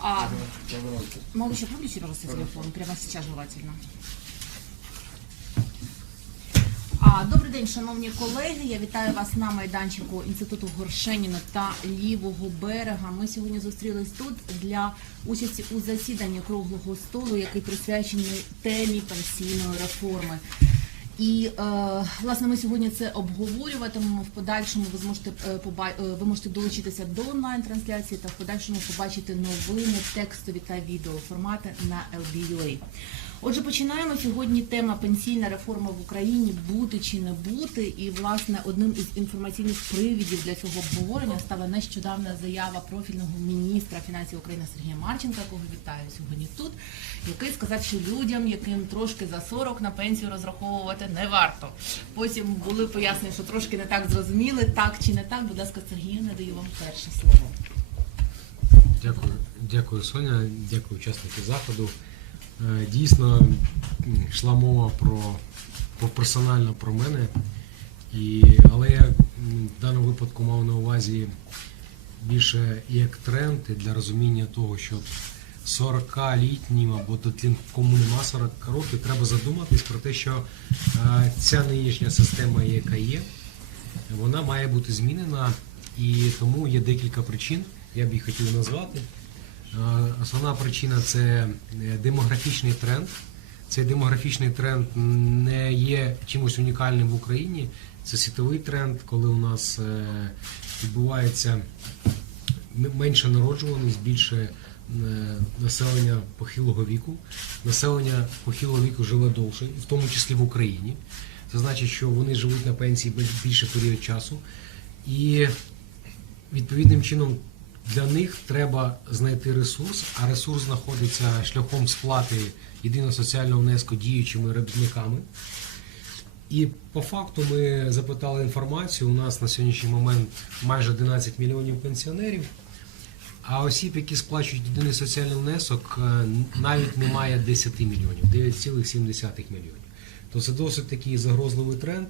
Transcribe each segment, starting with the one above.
А, могу еще выключить, пожалуйста, телефон? Прямо сейчас желательно. Добрий день, шановні колеги. Я вітаю вас на майданчику Інституту Горшеніна та Лівого берега. Ми сьогодні зустрілись тут для участі у засіданні круглого столу, який присвячений темі пенсійної реформи. І е, власне ми сьогодні це обговорюватимемо. В подальшому ви зможете е, е, ви можете долучитися до онлайн трансляції та в подальшому побачити новини, текстові та відео формати на LBUA. Отже, починаємо сьогодні. Тема пенсійна реформа в Україні бути чи не бути. І власне одним із інформаційних привідів для цього обговорення стала нещодавна заява профільного міністра фінансів України Сергія Марченка, якого вітаю сьогодні тут, який сказав, що людям, яким трошки за 40 на пенсію розраховувати не варто. Потім були пояснення, що трошки не так зрозуміли, так чи не так. Будь ласка, Сергію, надаю вам перше слово. Дякую, дякую, Соня, дякую учасники заходу. Е, Дійсно, йшла мова про, про персонально про мене, і, але я в даному випадку мав на увазі більше як тренд для розуміння того, що 40-літнім або кому нема 40 років, треба задуматись про те, що е, ця нинішня система, яка є, вона має бути змінена, і тому є декілька причин, я б їх хотів назвати. Е, Основна причина це е, демографічний тренд. Цей демографічний тренд не є чимось унікальним в Україні. Це світовий тренд, коли у нас е, відбувається м- менша народжуваність, більше населення похилого віку. Населення похилого віку живе довше, в тому числі в Україні. Це значить, що вони живуть на пенсії бі- більше період часу. І відповідним чином для них треба знайти ресурс, а ресурс знаходиться шляхом сплати єдиного соціального внеску діючими робітниками. І по факту ми запитали інформацію. У нас на сьогоднішній момент майже 11 мільйонів пенсіонерів. А осіб, які сплачують єдиний соціальний внесок, е, навіть немає 10 мільйонів, 9,7 мільйонів. То це досить такий загрозливий тренд,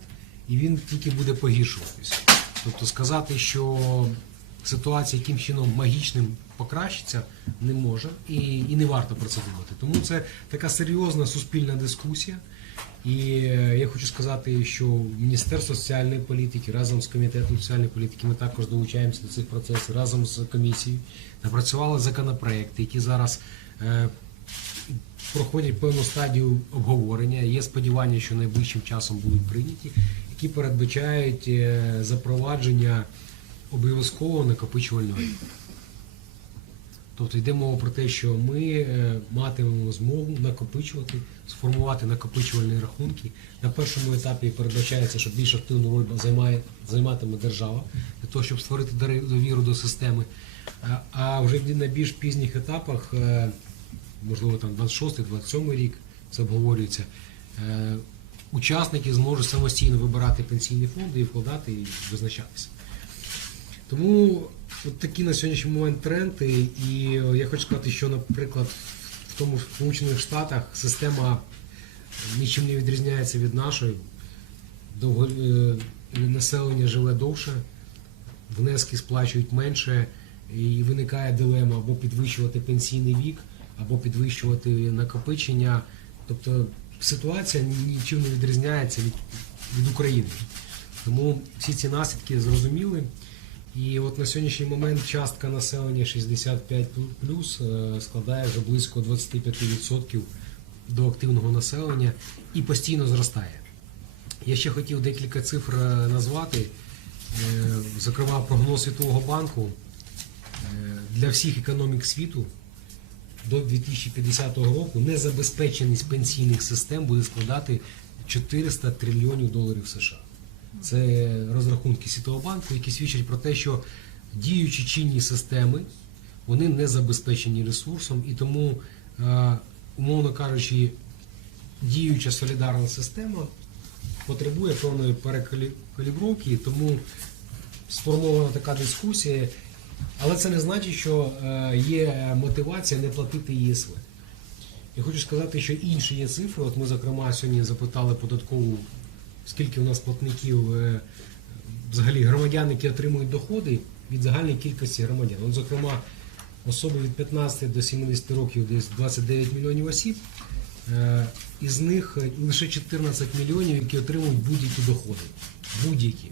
і він тільки буде погіршуватися. Тобто сказати, що ситуація яким чином магічним покращиться, не може і, і не варто про це думати. Тому це така серйозна суспільна дискусія. І е, я хочу сказати, що Міністерство соціальної політики разом з комітетом соціальної політики ми також долучаємося до цих процесів разом з комісією. Напрацювали законопроекти, які зараз е, проходять певну стадію обговорення. Є сподівання, що найближчим часом будуть прийняті, які передбачають е, запровадження обов'язкового накопичувального. Тобто йде мова про те, що ми е, матимемо змогу накопичувати, сформувати накопичувальні рахунки. На першому етапі передбачається, що більш активну роль займає, займатиме держава для того, щоб створити довіру до системи. А- А вже на більш пізніх етапах, е, можливо, там 26-27 рік, це обговорюється. е, Учасники зможуть самостійно вибирати пенсійні фонди і вкладати і визначатися. Тому от такі на сьогоднішній момент тренди. І е, я хочу сказати, що, наприклад, в тому Сполучених Штатах система нічим не відрізняється від нашої. Довго, е, населення живе довше, внески сплачують менше, і виникає дилема або підвищувати пенсійний вік, або підвищувати накопичення. Тобто ситуація нічим не відрізняється від, від України. Тому всі ці наслідки зрозуміли. І от на сьогоднішній момент частка населення 65 плюс е, складає вже близько 25% до активного населення і постійно зростає. Я ще хотів декілька цифр е, назвати. Е, Зокрема, прогноз Світового банку для всіх економік світу до 2050 року незабезпеченість пенсійних систем буде складати 400 трильйонів доларів США. Це розрахунки Світового банку, які свідчать про те, що діючі чинні системи вони не забезпечені ресурсом, і тому, е, умовно кажучи, діюча солідарна система потребує певної перекалібровки, тому сформована така дискусія. Але це не значить, що е, є мотивація не платити ЄСВ. Я хочу сказати, що інші є цифри. От ми, зокрема, сьогодні запитали податкову, скільки у нас платників е, взагалі громадян, які отримують доходи від загальної кількості громадян. От, зокрема, особи від 15 до 70 років десь 29 мільйонів осіб. Е, Із них е, лише 14 мільйонів, які отримують будь-які доходи. Будь-які.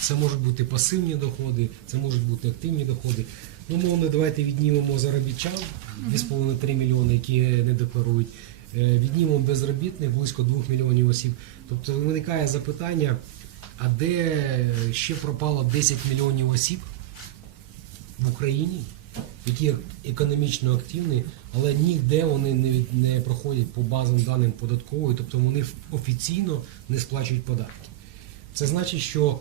Це можуть бути пасивні доходи, це можуть бути активні доходи. Ну, мовно, давайте віднімемо заробітчан 2,5-3 мільйони, які не декларують. Е, Віднімемо безробітних близько 2 мільйонів осіб. Тобто виникає запитання, а де ще пропало 10 мільйонів осіб в Україні, які економічно активні, але ніде вони не, не проходять по базам даним податкової, тобто вони офіційно не сплачують податки. Це значить, що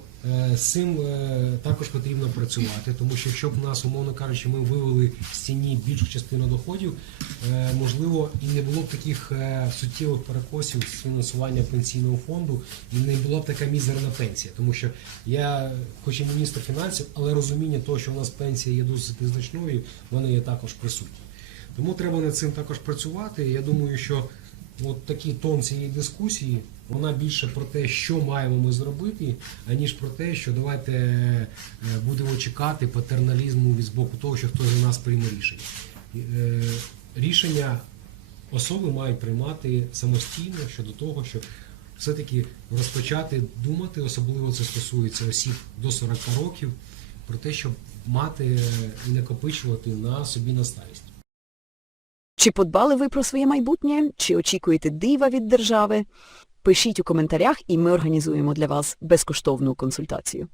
з цим е, також потрібно працювати, тому що якщо б нас, умовно кажучи, ми вивели з ціні більшу частину доходів, е, можливо, і не було б таких е, суттєвих перекосів з фінансування пенсійного фонду, і не була б така мізерна пенсія. Тому що я, хоч і міністр фінансів, але розуміння того, що у нас пенсія є досить незначною, вони є також присутні. Тому треба над цим також працювати. Я думаю, що от такий тон цієї дискусії, вона більше про те, що маємо ми зробити, аніж про те, що давайте е, будемо чекати патерналізму від боку того, що хтось за нас прийме рішення. Е, Рішення особи мають приймати самостійно щодо того, що все-таки розпочати думати, особливо це стосується осіб до 40 років, про те, щоб мати і накопичувати на собі на старість. Чи подбали ви про своє майбутнє? Чи очікуєте дива від держави? Пишіть у коментарях, і ми організуємо для вас безкоштовну консультацію.